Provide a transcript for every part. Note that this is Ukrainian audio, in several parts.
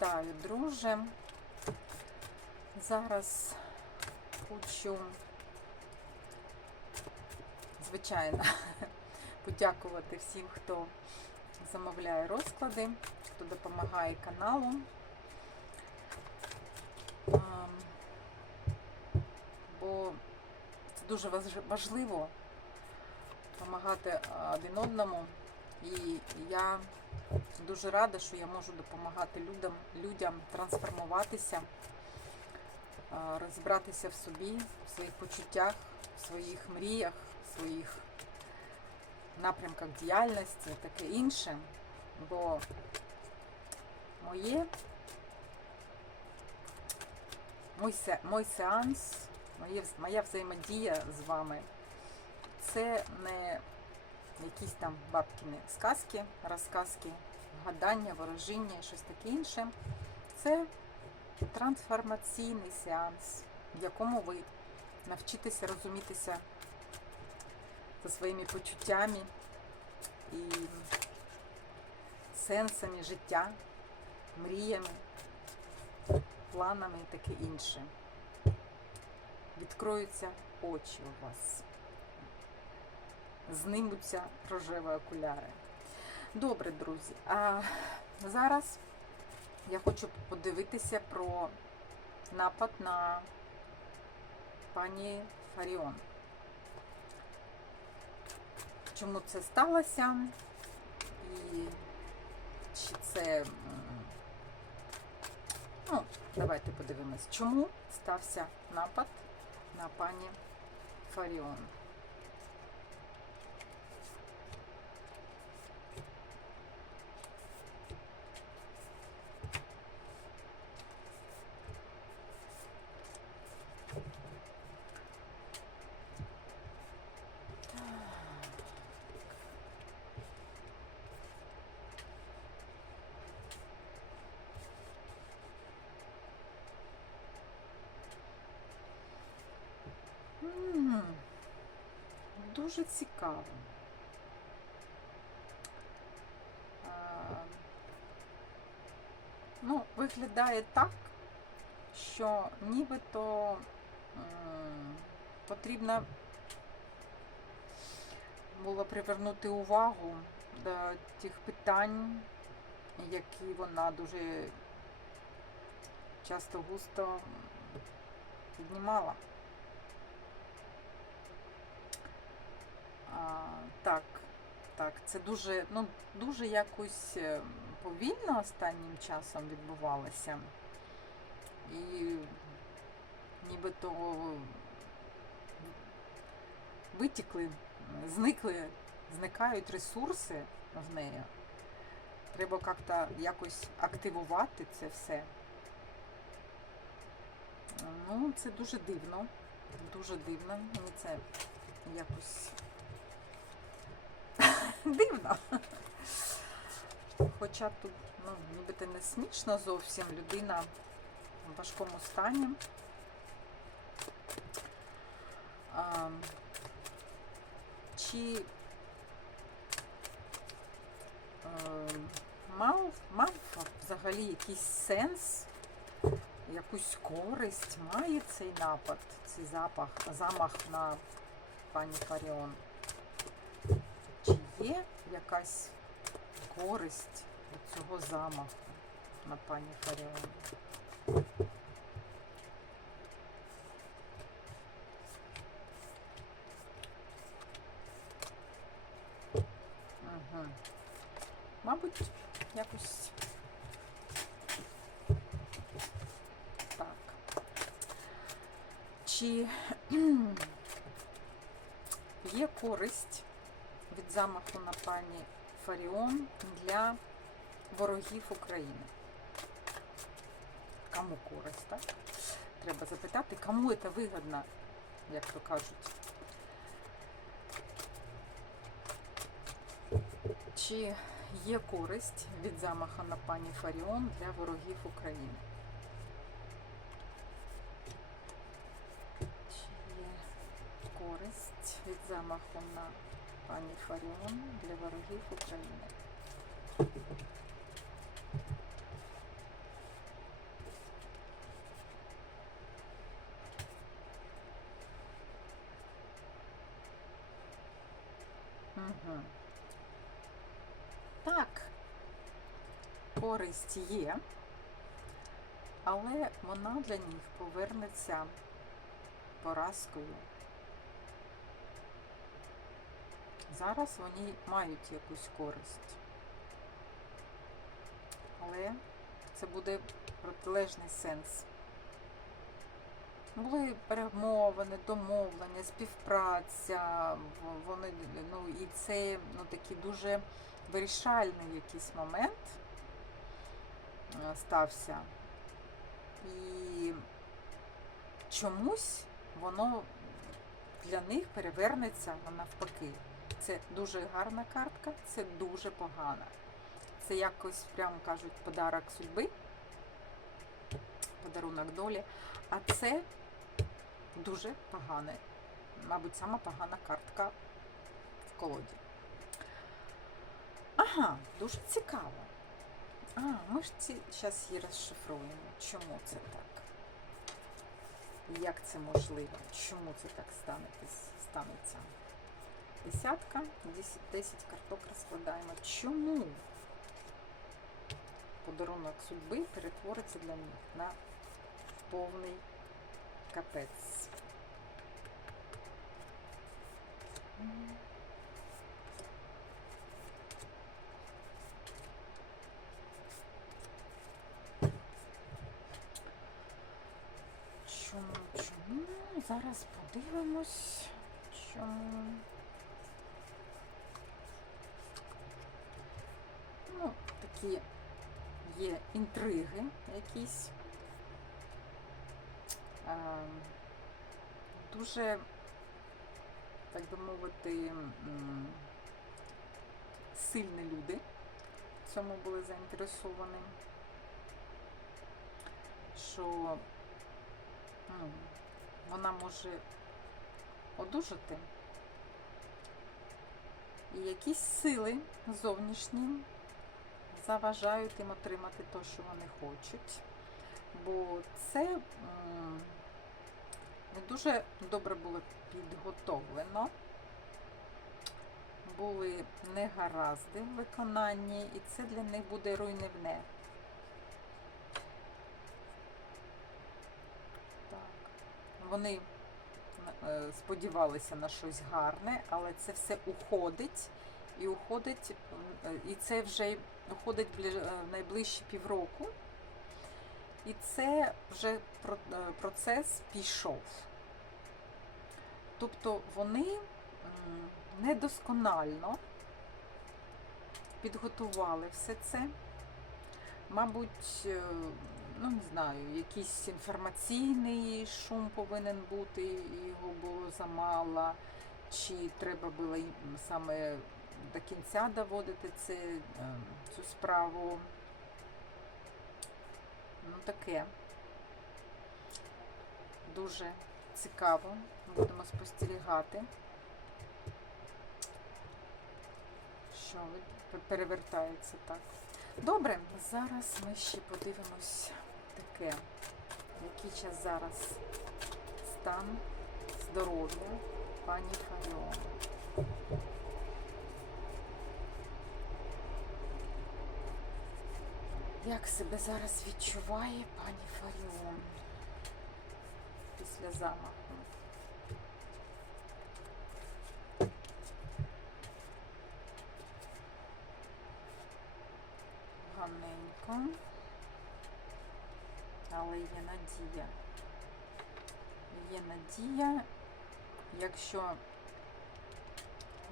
Вітаю, друже. Зараз хочу, звичайно, подякувати всім, хто замовляє розклади, хто допомагає каналу. Бо це дуже важливо допомагати а, один одному. І я дуже рада, що я можу допомагати людям, людям трансформуватися, а, розібратися в собі, в своїх почуттях, в своїх мріях, в своїх напрямках діяльності, таке інше. Бо моє, мой, мой сеанс, моє, моя взаємодія з вами це не якісь там бабкіни сказки, розказки, гадання, ворожіння і щось таке інше. Це трансформаційний сеанс, в якому ви навчитеся розумітися за своїми почуттями і сенсами життя, мріями, планами і таке інше. Відкроються очі у вас знимуться рожеві окуляри. Добре, друзі. А зараз я хочу подивитися про напад на пані Фаріон. Чому це сталося? І чи це. Ну, давайте подивимось, чому стався напад на пані Фаріон. Дуже цікаво. Ну, виглядає так, що нібито потрібно було привернути увагу до тих питань, які вона дуже часто густо піднімала. А, так, так, це дуже, ну, дуже якось е, повільно останнім часом відбувалося. І нібито витікли, зникли, зникають ресурси в неї. Треба як-то якось активувати це все. Ну, це дуже дивно. Дуже дивно. Мені це якось дивно. Хоча тут, ну, нібито не смішно зовсім людина в важкому стані. А, чи е, мав, мав взагалі якийсь сенс, якусь користь має цей напад, цей запах, замах на пані Фаріон? Є якась користь від цього замаху на пані Фаріон? Угу. Мабуть, якось так. Чи є користь від замаху на пані Фаріон для ворогів України? Кому користь, так? Треба запитати, кому це вигідно, як то кажуть. Чи є користь від замаха на пані Фаріон для ворогів України? Чи є користь від замаху на пані Фаріон для ворогів України. Угу. Так, користь є, але вона для них повернеться поразкою. Зараз вони мають якусь користь. Але це буде протилежний сенс. Були перемовини, домовлення, співпраця. Вони, ну, і це ну, такий дуже вирішальний якийсь момент е, стався. І чомусь воно для них перевернеться навпаки. Це дуже гарна картка, це дуже погана. Це якось, прямо кажуть, подарок судьби, подарунок долі. А це дуже погане. Мабуть, сама погана картка в колоді. Ага, дуже цікаво. А, ми ж ці зараз її розшифруємо. Чому це так? Як це можливо? Чому це так станеться? Десятка, 10, 10 карток розкладаємо. Чому подарунок судьби перетвориться для них на повний капець? Чому? Чому? Зараз подивимось. Чому? Ну, такі є інтриги якісь. Е, дуже, так би мовити, сильні люди в цьому були заінтересовані. Що ну, вона може одужати. І якісь сили зовнішні заважають їм отримати те, що вони хочуть. Бо це не дуже добре було підготовлено. Були негаразди в виконанні, і це для них буде руйнівне. Вони е, сподівалися на щось гарне, але це все уходить. І уходить, е, і це вже уходить ближ- е, в найближчі півроку. І це вже е, процес пішов. Тобто вони недосконально підготували все це. Мабуть, е, ну не знаю, якийсь інформаційний шум повинен бути, його було замало, чи треба було саме до кінця доводити це, цю справу. Ну таке. Дуже цікаво. Будемо спостерігати. Що перевертається так. Добре, зараз ми ще подивимось таке. Який час зараз стан здоров'я пані Фаріон. Як себе зараз відчуває пані Фаріон після замаху? Ганенько. Але є надія. Є надія, якщо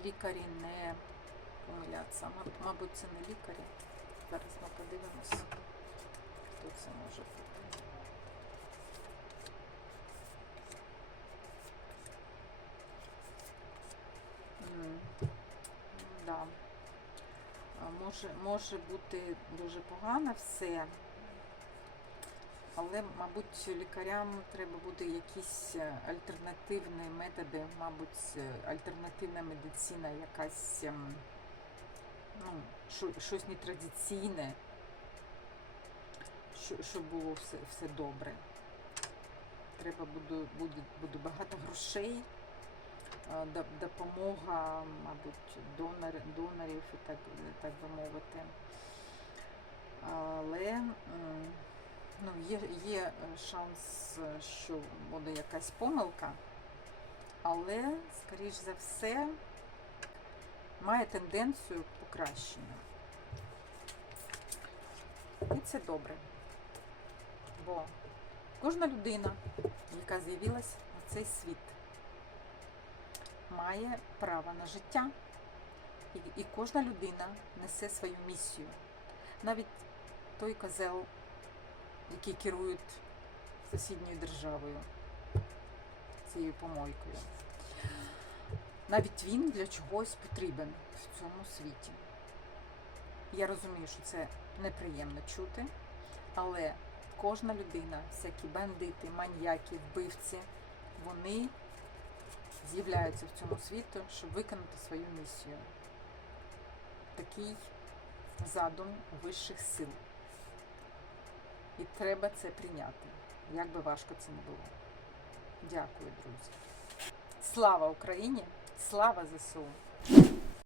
лікарі не помиляться. Мабуть, це не лікарі. Зараз ми подивимося, хто це може бути. Да. Може, може бути дуже погано все, але, мабуть, лікарям треба буде якісь е, альтернативні методи, мабуть, е, альтернативна медицина, якась ем, щось нетрадиційне, щоб було все, все добре. Треба буде, буде, буде багато грошей, допомога, мабуть, донор, донорів так, так би мовити. Але ну, є, є шанс, що буде якась помилка, але, скоріш за все, має тенденцію покращення. І це добре. Бо кожна людина, яка з'явилась на цей світ, має право на життя. І, кожна людина несе свою місію. Навіть той козел, який керує сусідньою державою, цією помойкою. Навіть він для чогось потрібен в цьому світі. Я розумію, що це неприємно чути, але кожна людина, всякі бандити, маньяки, вбивці, вони з'являються в цьому світі, щоб виконати свою місію. Такий задум вищих сил. І треба це прийняти, як би важко це не було. Дякую, друзі. Слава Україні! Слава ЗСУ!